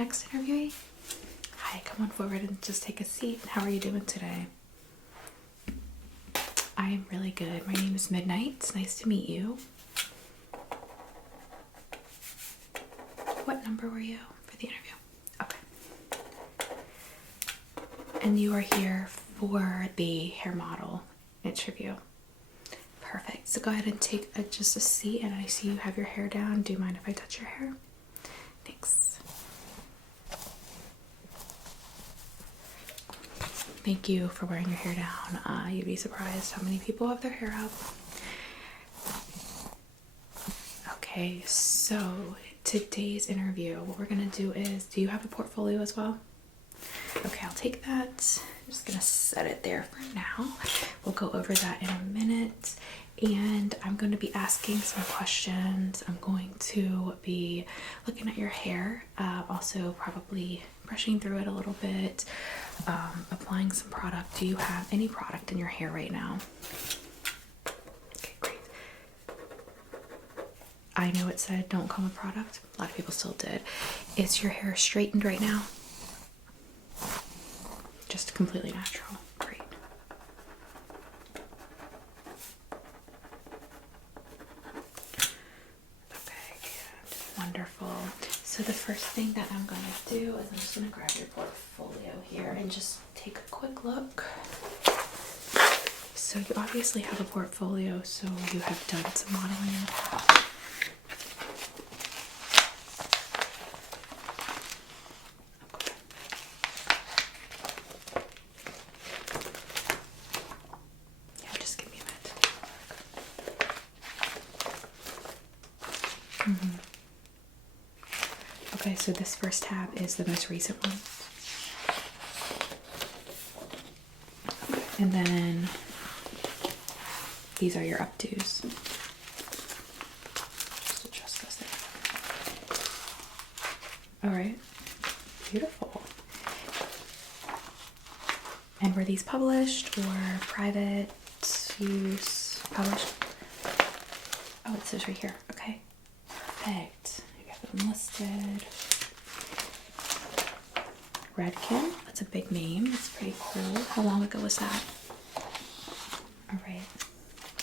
next interviewee? Hi, come on forward and just take a seat. How are you doing today? I am really good. My name is Midnight. It's nice to meet you. What number were you for the interview? Okay. And you are here for the hair model interview. Perfect. So go ahead and take just a seat, and I see you have your hair down. Do you mind if I touch your hair? Thanks. Thank you for wearing your hair down. You'd be surprised how many people have their hair up. Okay, so today's interview, what we're gonna do is, do you have a portfolio as well? Okay, I'll take that. I'm just gonna set it there for now. We'll go over that in a minute. And I'm going to be asking some questions. I'm going to be looking at your hair, also probably brushing through it a little bit, applying some product. Do you have any product in your hair right now? Okay, great. I know it said don't come with product. A lot of people still did. Is your hair straightened right now? Just completely natural. Great. Wonderful. So the first thing that I'm going to do is I'm just going to grab your portfolio here and just take a quick look. So you obviously have a portfolio, so you have done some modeling in the past. Okay. Yeah, just give me a minute. Okay, so this first tab is the most recent one. And then these are your updos. Just adjust this there. All right, beautiful. And were these published or private use? Published? Oh, it says right here. Okay, perfect. Unlisted. Redken, that's a big name. That's pretty cool. How long ago was that? All right,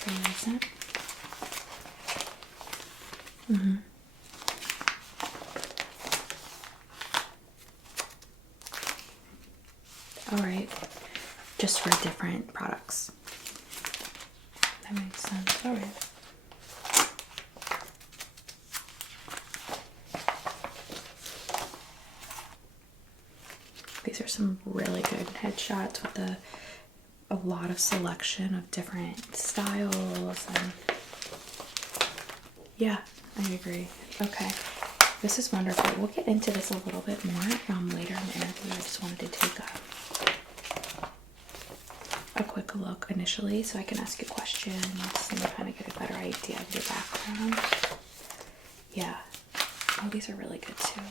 very recent. All right, just for different products. That makes sense. All right. These are some really good headshots with a lot of selection of different styles. And yeah, I agree. Okay, this is wonderful. We'll get into this a little bit more later in the interview. I just wanted to take a quick look initially so I can ask you questions and kind of get a better idea of your background. Yeah. Oh, these are really good too.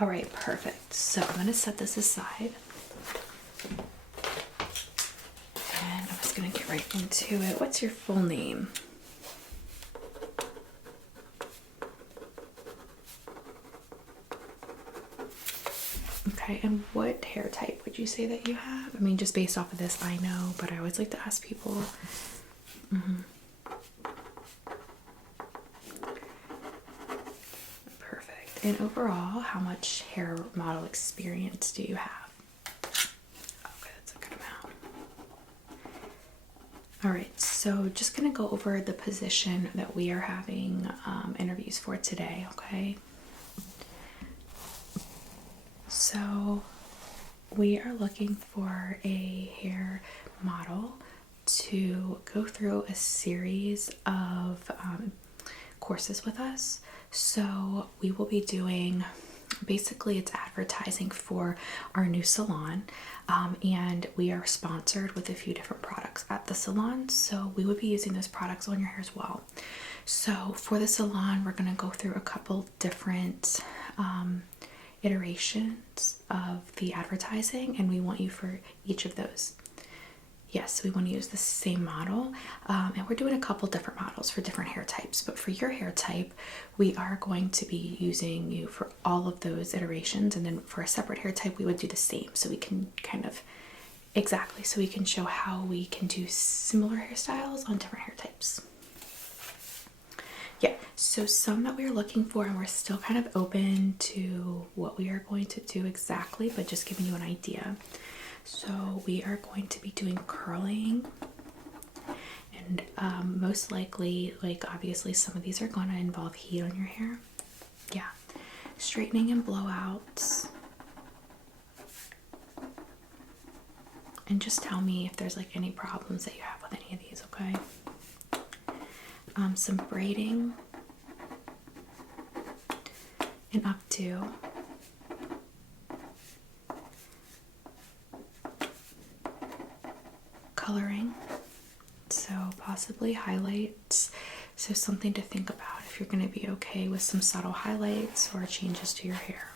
All right, perfect. So I'm going to set this aside. And I'm just going to get right into it. What's your full name? Okay, and what hair type would you say that you have? I mean, just based off of this, I know, but I always like to ask people. And overall, how much hair model experience do you have? Okay, that's a good amount. All right, so just gonna go over the position that we are having interviews for today, okay? So we are looking for a hair model to go through a series of courses with us. So we will be doing, basically it's advertising for our new salon, and we are sponsored with a few different products at the salon, so we would be using those products on your hair as well. So for the salon, we're going to go through a couple different iterations of the advertising, and we want you for each of those. Yes, we want to use the same model, and we're doing a couple different models for different hair types. But for your hair type, we are going to be using you for all of those iterations, and then for a separate hair type, we would do the same. So we can kind of exactly, so we can show how we can do similar hairstyles on different hair types. Yeah, so some that we are looking for, and we're still kind of open to what we are going to do exactly, but just giving you an idea. So we are going to be doing curling, and most likely, like obviously some of these are going to involve heat on your hair. Yeah, straightening and blowouts. And just tell me if there's like any problems that you have with any of these, okay? Some braiding and updo. Coloring, so possibly highlights, so something to think about if you're going to be okay with some subtle highlights or changes to your hair.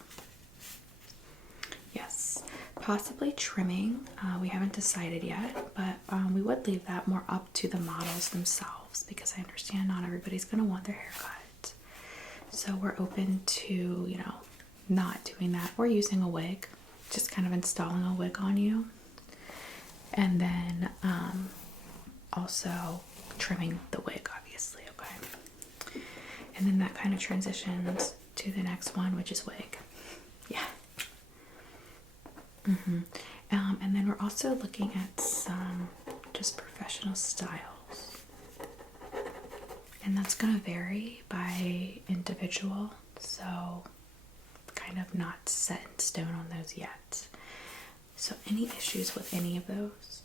Yes, possibly trimming. We haven't decided yet, but we would leave that more up to the models themselves, because I understand not everybody's going to want their hair cut. So we're open to, you know, not doing that, or using a wig, just kind of installing a wig on you. And then also trimming the wig, obviously, okay? And then that kind of transitions to the next one, which is wig. Yeah. And then we're also looking at some just professional styles. And that's going to vary by individual, so kind of not set in stone on those yet. So any issues with any of those?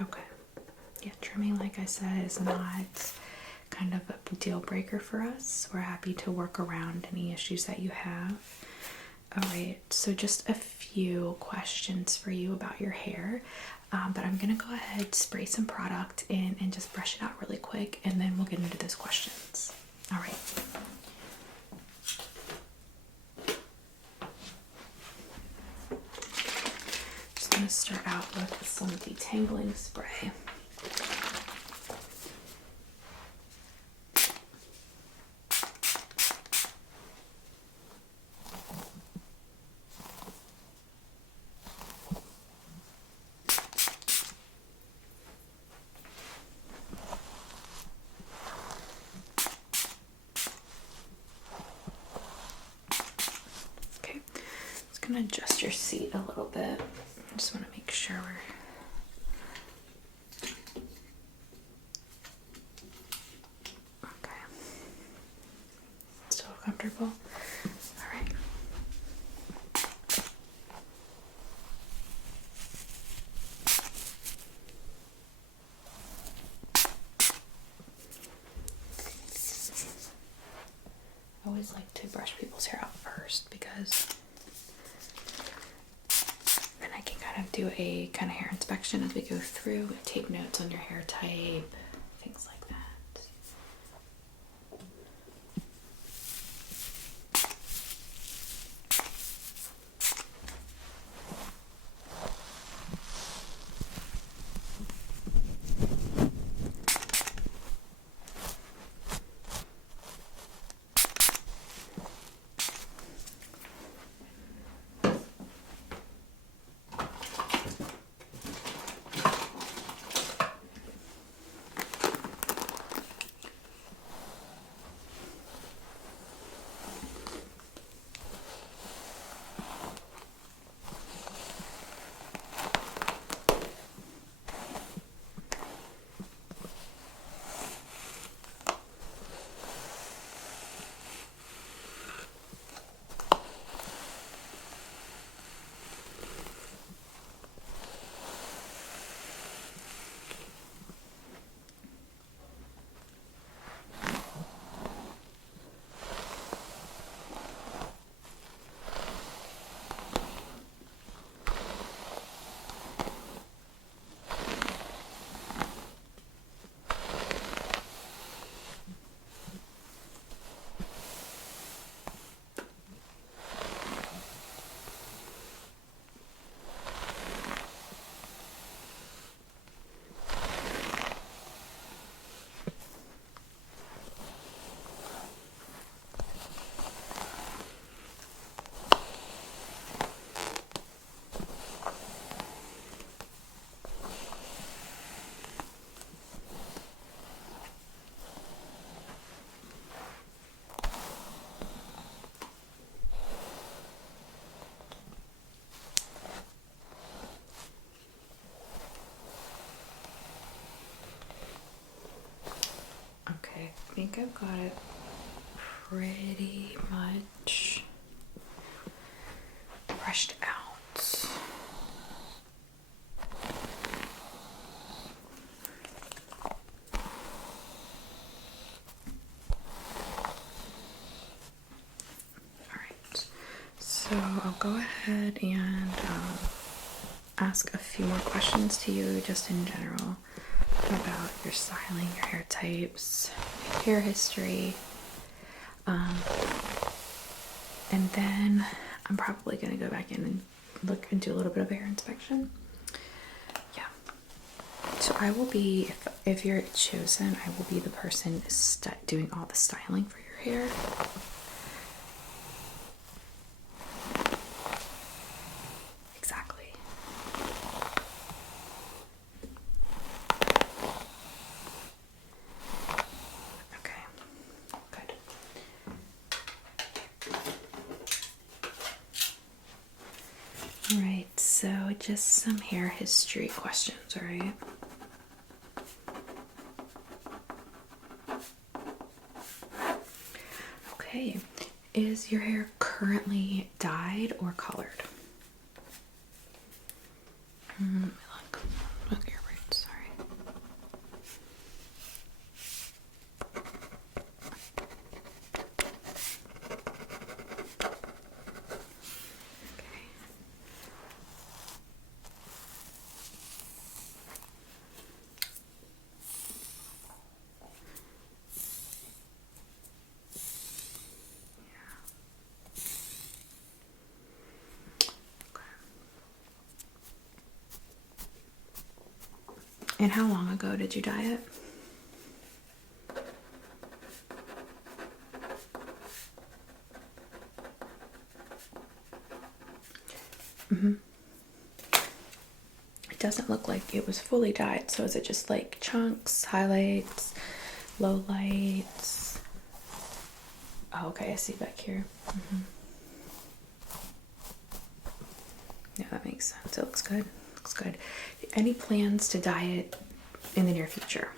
Okay. Yeah, trimming, like I said, is not kind of a deal breaker for us. We're happy to work around any issues that you have. All right, so just a few questions for you about your hair. But I'm gonna go ahead, spray some product in, and just brush it out really quick, and then we'll get into those questions. All right. Just gonna start out with some detangling spray. Okay, just gonna adjust your seat a little bit. I just want to make sure we're okay. Still comfortable? All right. I always like to brush people's hair out first, because then I can kind of do a kind of hair inspection as we go through, take notes on your hair type, things like that. think I've got it pretty much brushed out. Alright, so I'll go ahead and ask a few more questions to you just in general about your styling, your hair types, hair history, and then I'm probably going to go back in and look and do a little bit of hair inspection. Yeah. So I will be, if you're chosen, I will be the person doing all the styling for your hair. Exactly. Okay. Good. All right, so just some hair history questions, all right? Okay, is your hair currently dyed or colored? Look, you're right, sorry. And how long ago did you dye it? It doesn't look like it was fully dyed, so is it just like chunks, highlights, lowlights? Oh, okay, I see back here. Yeah, that makes sense. It looks good. Looks good. Any plans to dye it in the near future?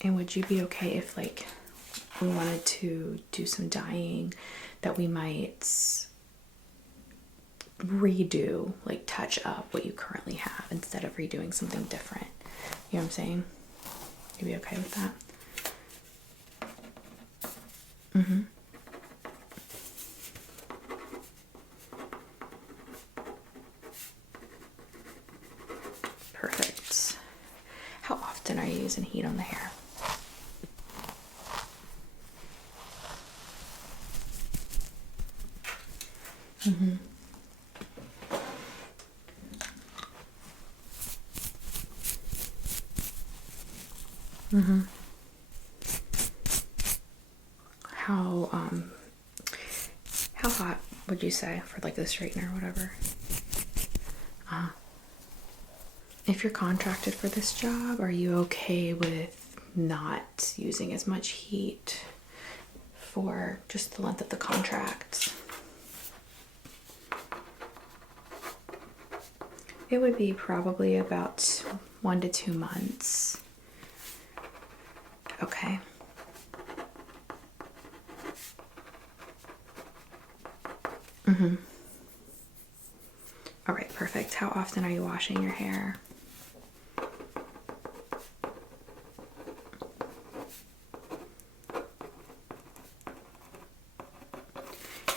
And would you be okay if, like, we wanted to do some dyeing that we might redo, like touch up what you currently have instead of redoing something different? You know what I'm saying? You'd be okay with that? Perfect. How often are you using heat on the hair? How hot would you say for like the straightener or whatever? If you're contracted for this job, are you okay with not using as much heat for just the length of the contract? It would be probably about 1 to 2 months. Okay. All right, perfect. How often are you washing your hair?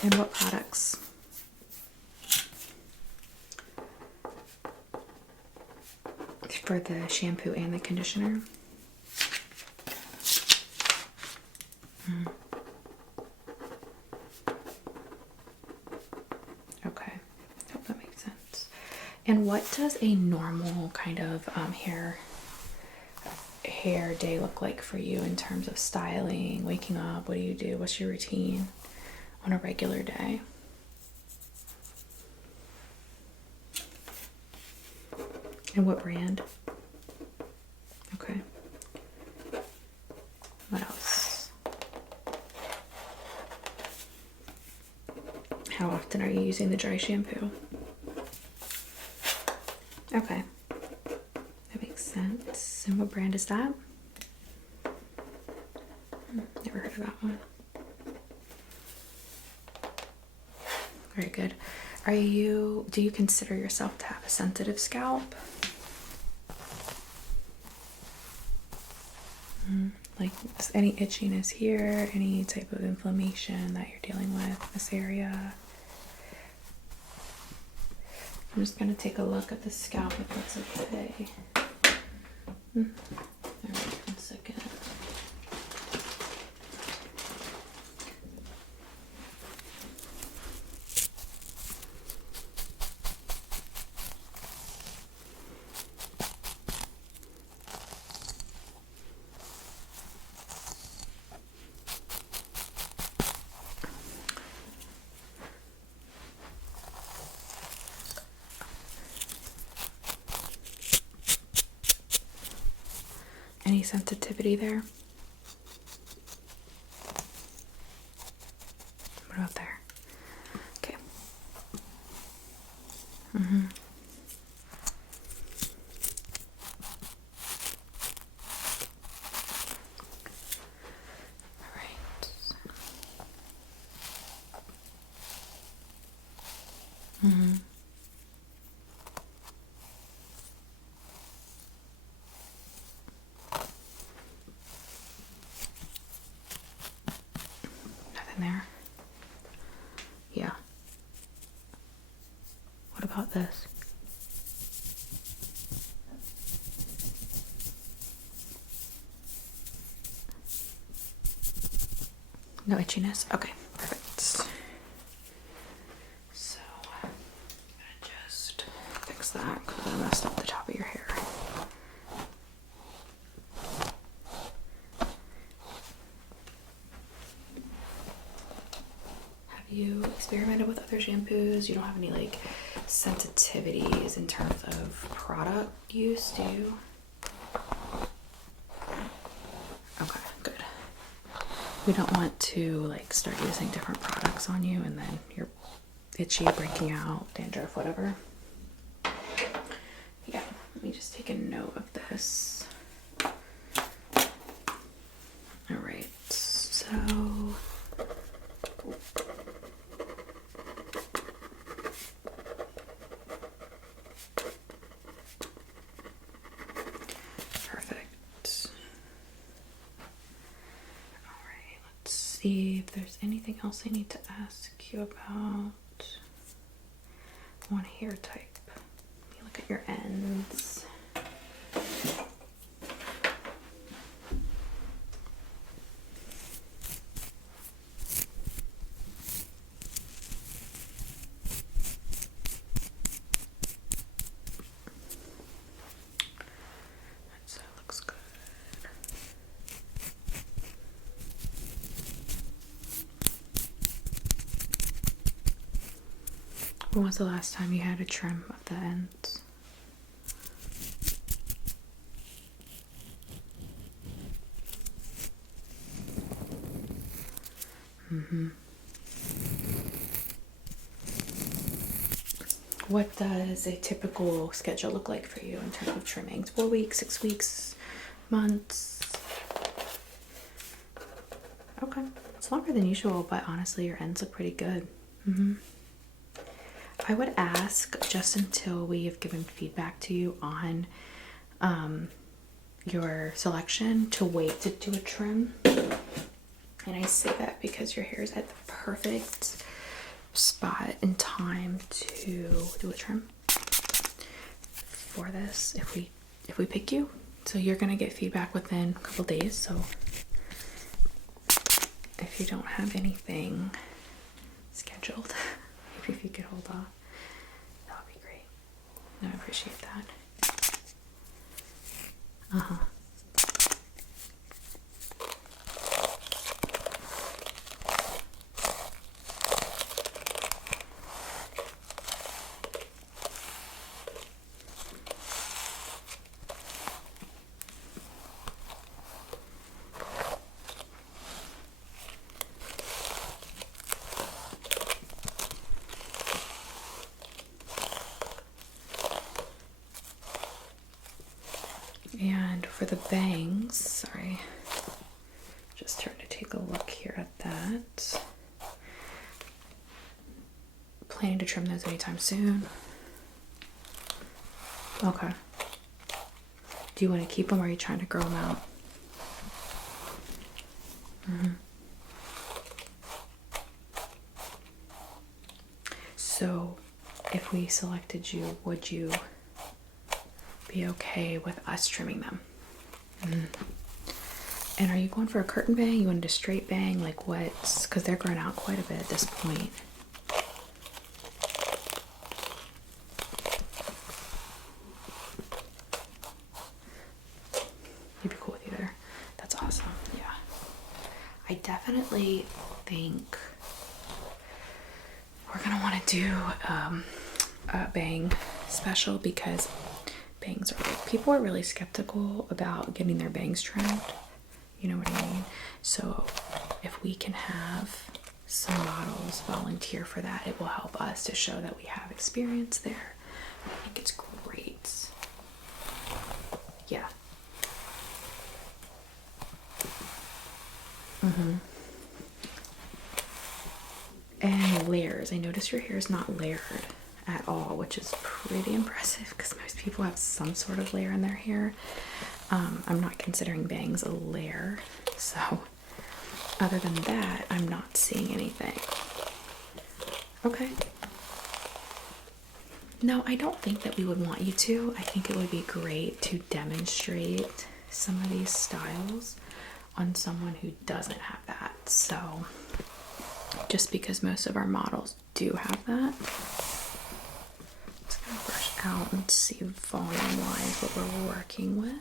And what products? For the shampoo and the conditioner? Okay, I hope that makes sense. And what does a normal kind of hair day look like for you in terms of styling, waking up? What do you do? What's your routine on a regular day? And what brand? Okay. What else? How often are you using the dry shampoo? Okay. That makes sense. What brand is that? Never heard of that one. Very good. Do you consider yourself to have a sensitive scalp? Like any itchiness here, any type of inflammation that you're dealing with in this area? I'm just going to take a look at the scalp if that's okay. All right, 1 second. Any sensitivity there? What about there? Okay. All right. Nothing there? Yeah. What about this? No itchiness? Okay, perfect. So, I'm gonna just fix that because I messed up the top of your hair. Have you experimented with other shampoos? You don't have any like sensitivities in terms of product use, do you? Okay, good. We don't want to like start using different products on you and then you're itchy, breaking out, dandruff, whatever. Yeah, let me just take a note of this. All right, so perfect. All right, let's see if there's anything else I need to ask you about. One hair type. Let me look at your ends. So it looks good. When was the last time you had a trim of the ends? What does a typical schedule look like for you in terms of trimmings? 4 weeks, 6 weeks, months? Okay, it's longer than usual, but honestly, your ends look pretty good. I would ask just until we have given feedback to you on your selection to wait to do a trim. And I say that because your hair is at the perfect spot and time to do a trim for this if we pick you. So you're gonna get feedback within a couple days. So if you don't have anything scheduled, if you could hold off, that would be great. No, I appreciate that. And for the bangs, sorry, just trying to take a look here at that. Planning to trim those anytime soon? Okay. Do you want to keep them or are you trying to grow them out? So, if we selected you, would you be okay with us trimming them? And are you going for a curtain bang? You wanted a straight bang? Like what's, because they're growing out quite a bit at this point. You'd be cool with either. That's awesome. Yeah. I definitely think we're gonna want to do a bang special because bangs are like, people are really skeptical about getting their bangs trimmed. You know what I mean? So if we can have some models volunteer for that, it will help us to show that we have experience there. I think it's great. Yeah. And layers. I notice your hair is not layered at all, which is pretty impressive because most people have some sort of layer in their hair. I'm not considering bangs a layer, so other than that, I'm not seeing anything. Okay. No, I don't think that we would want you to. I think it would be great to demonstrate some of these styles on someone who doesn't have that. So, just because most of our models do have that. Just gonna brush out and see volume-wise what we're working with.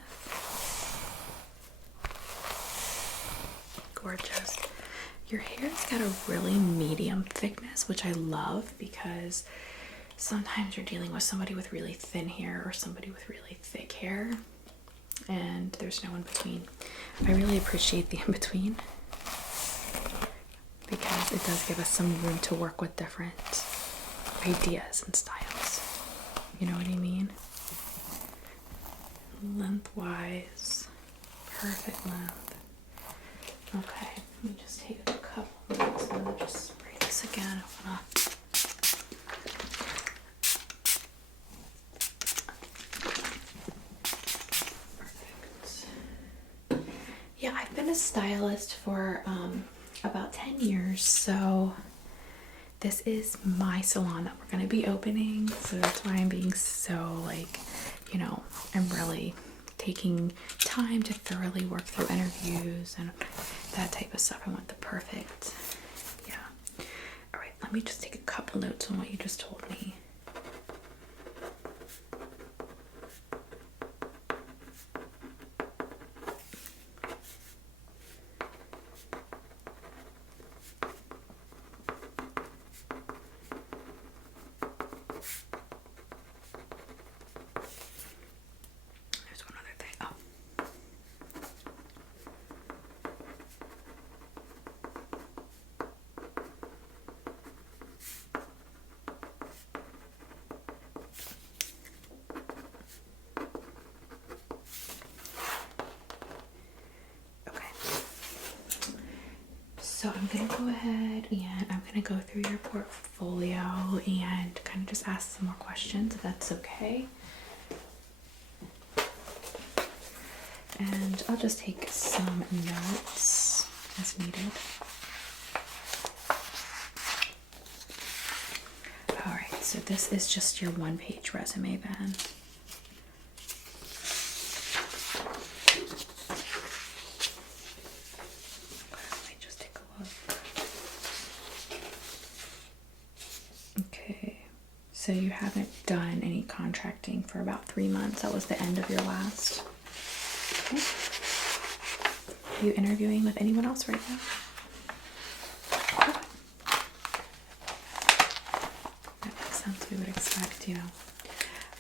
Gorgeous. Your hair's got a really medium thickness, which I love because sometimes you're dealing with somebody with really thin hair or somebody with really thick hair, and there's no in between. I really appreciate the in between because it does give us some room to work with different ideas and styles. You know what I mean? Lengthwise, perfect length. Okay, let me just take a couple minutes and then just spray this again. Perfect. Yeah, I've been a stylist for about 10 years, so this is my salon that we're going to be opening, so that's why I'm being so, like, you know, I'm really taking time to thoroughly work through interviews and that type of stuff. I want the perfect, yeah. All right, let me just take a couple notes on what you just told me. So I'm going to go ahead and I'm going to go through your portfolio and kind of just ask some more questions, if that's okay. And I'll just take some notes as needed. All right, so this is just your one-page resume then. So you haven't done any contracting for about 3 months. That was the end of your last. Okay. Are you interviewing with anyone else right now? Okay. That makes sense. We would expect, you know.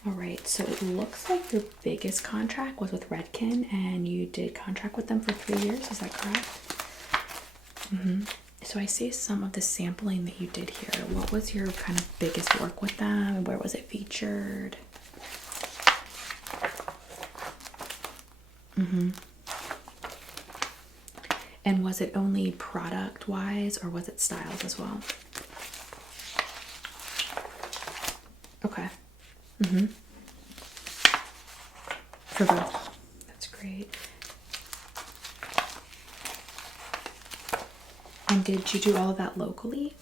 All right. So it looks like your biggest contract was with Redken, and you did contract with them for 3 years. Is that correct? Mm-hmm. So I see some of the sampling that you did here. What was your kind of biggest work with them? Where was it featured? Mm-hmm. And was it only product-wise or was it styles as well? Okay. Mm-hmm. For both. That's great. And did you do all of that locally?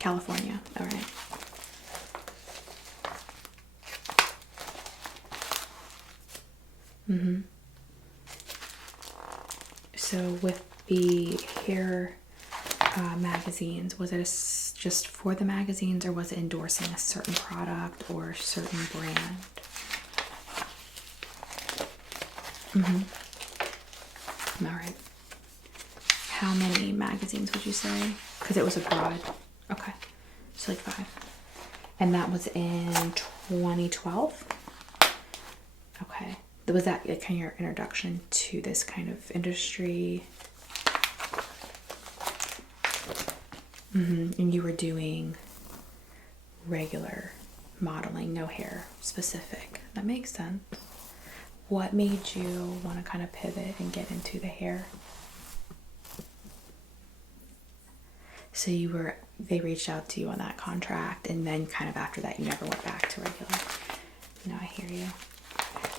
California. All right. Mm-hmm. So with the hair magazines, was it just for the magazines or was it endorsing a certain product or a certain brand? Mm-hmm. All right. How many magazines would you say? Because it was abroad. Okay. So like 5. And that was in 2012? Okay. Was that kind of your introduction to this kind of industry? And you were doing regular modeling, no hair specific. That makes sense. What made you want to kind of pivot and get into the hair? So they reached out to you on that contract, and then kind of after that you never went back to regular. No, I hear you.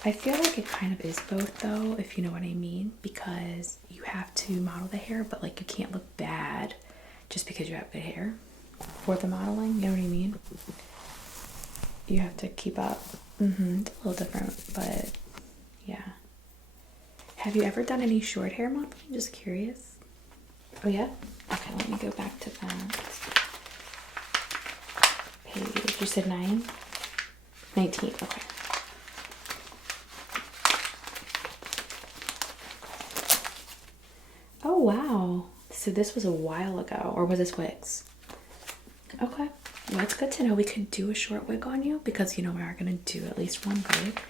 I feel like it kind of is both though, if you know what I mean, because you have to model the hair, but like you can't look bad just because you have good hair for the modeling, you know what I mean? You have to keep up. It's a little different, but yeah. Have you ever done any short hair modeling? Just curious. Oh yeah? Okay, let me go back to that page. You said 9? 19, okay. Oh wow. So this was a while ago, or was this wigs? Okay. Well, that's good to know. We could do a short wig on you because we are going to do at least one wig.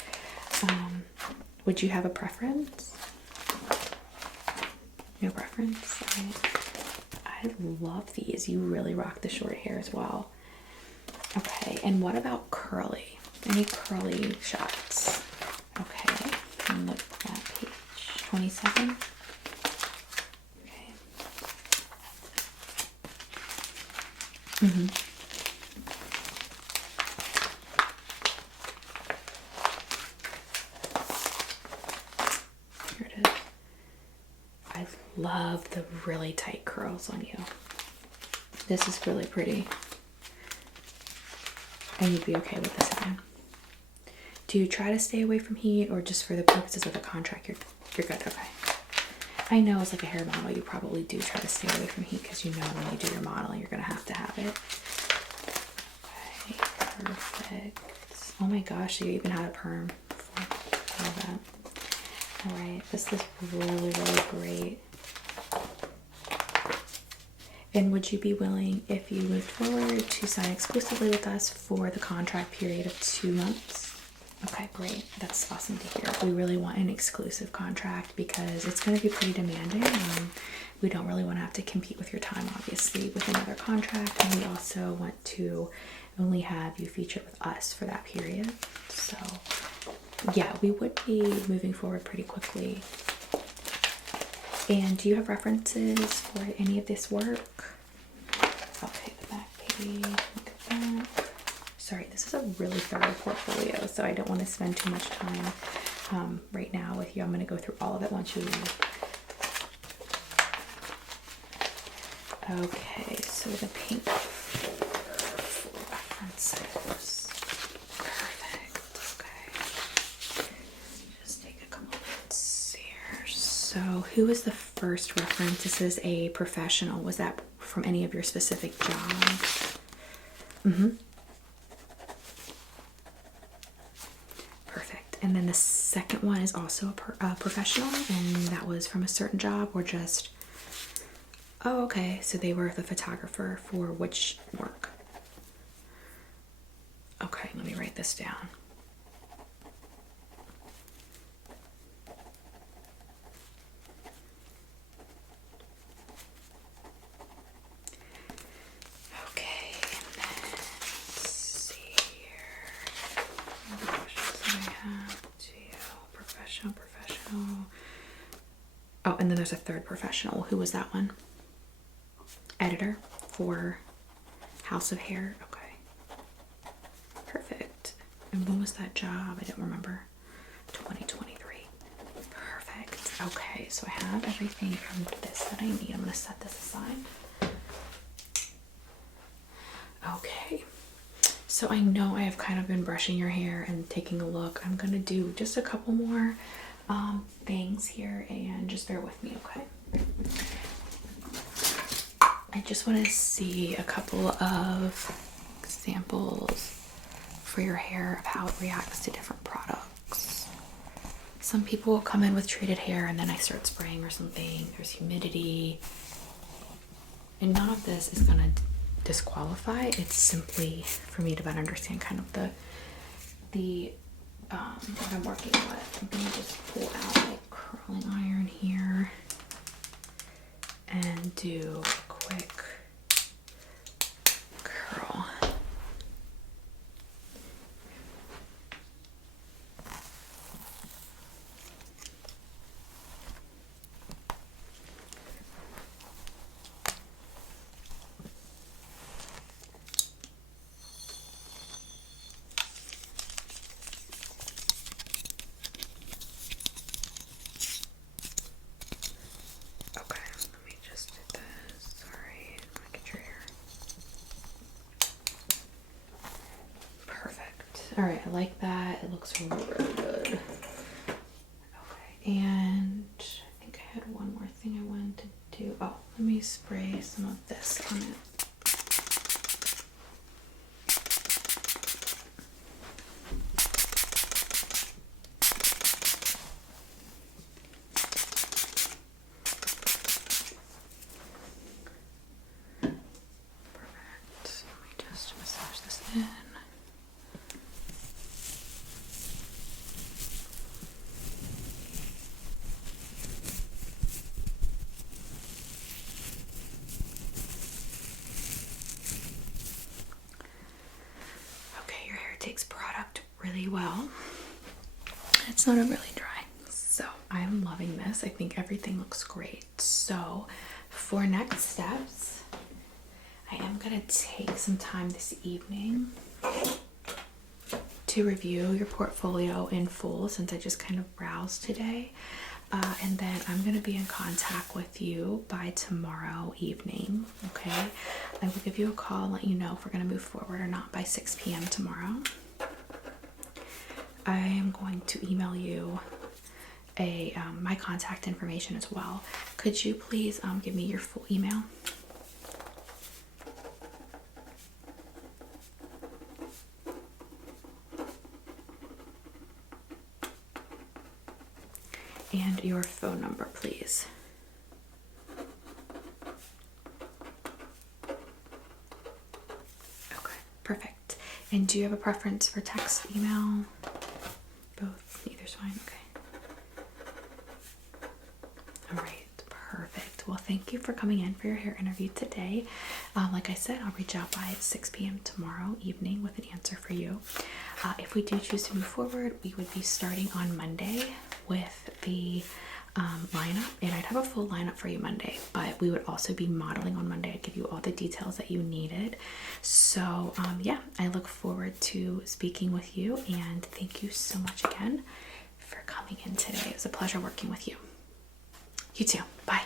Would you have a preference? No preference? I love these. You really rock the short hair as well. Okay, and what about curly? Any curly shots? Okay, and look at page 27. Okay. Here it is. I love the really tight curls on you. This is really pretty. And you'd be okay with this again. Do you try to stay away from heat, or just for the purposes of the contract you're good? Okay. I know as like a hair model you probably do try to stay away from heat because when you do your modeling you're gonna have to have it. Okay, perfect. Oh my gosh, you even had a perm before. I love that. Alright, this is really, really great. And would you be willing, if you moved forward, to sign exclusively with us for the contract period of 2 months? Okay, great. That's awesome to hear. We really want an exclusive contract because it's going to be pretty demanding. We don't really want to have to compete with your time, obviously, with another contract. And we also want to only have you featured with us for that period. So, yeah, we would be moving forward pretty quickly. And do you have references for any of this work? Okay, the back page, look at that. Sorry, this is a really thorough portfolio, so I don't want to spend too much time right now with you. I'm going to go through all of it once you leave. Okay, so the pink references. Perfect. Okay. Just take a couple minutes here. So, who is the first reference? This is a professional. Was that from any of your specific jobs? Perfect. And then the second one is also a professional, and that was from a certain job, or just... Oh, okay. So they were the photographer for which work? Okay, let me write this down. Okay, and then let's see here. What questions do I have to you? Professional. and then there's a third professional. Who was that one? Editor for House of Hair. Okay. Perfect. And when was that job? I don't remember. 2023. Perfect. Okay, so I have everything from this that I need. I'm going to set this aside. Okay. So I know I have kind of been brushing your hair and taking a look. I'm going to do just a couple more things here, and just bear with me, okay? I just want to see a couple of examples for your hair of how it reacts to different products. Some people will come in with treated hair and then I start spraying or something. There's humidity. And none of this is going to disqualify. It's simply for me to better understand kind of the what I'm working with. I'm going to just pull out my curling iron here and do a quick curl. All right, I like that. It looks really good. Okay, and I think I had one more thing I wanted to do. Oh, let me spray some of this on it. Perfect. Let me just massage this in. Takes product really well. It's not really dry, so I'm loving this. I think everything looks great. So for next steps, I am gonna take some time this evening to review your portfolio in full, since I just kind of browsed today, and then I'm going to be in contact with you by tomorrow evening. Okay, I will give you a call and let you know if we're going to move forward or not by 6 p.m. tomorrow. I am going to email you my contact information as well. Could you please give me your full email? And your phone number, please. Okay, perfect. And do you have a preference for text, email? Both? Either's fine. Okay. All right, perfect. Well, thank you for coming in for your hair interview today. Like I said, I'll reach out by 6 p.m. tomorrow evening with an answer for you. If we do choose to move forward, we would be starting on Monday with the lineup, and I'd have a full lineup for you Monday, but we would also be modeling on Monday. I'd give you all the details that you needed. So yeah, I look forward to speaking with you, and thank you so much again for coming in today. It was a pleasure working with you. You too. Bye.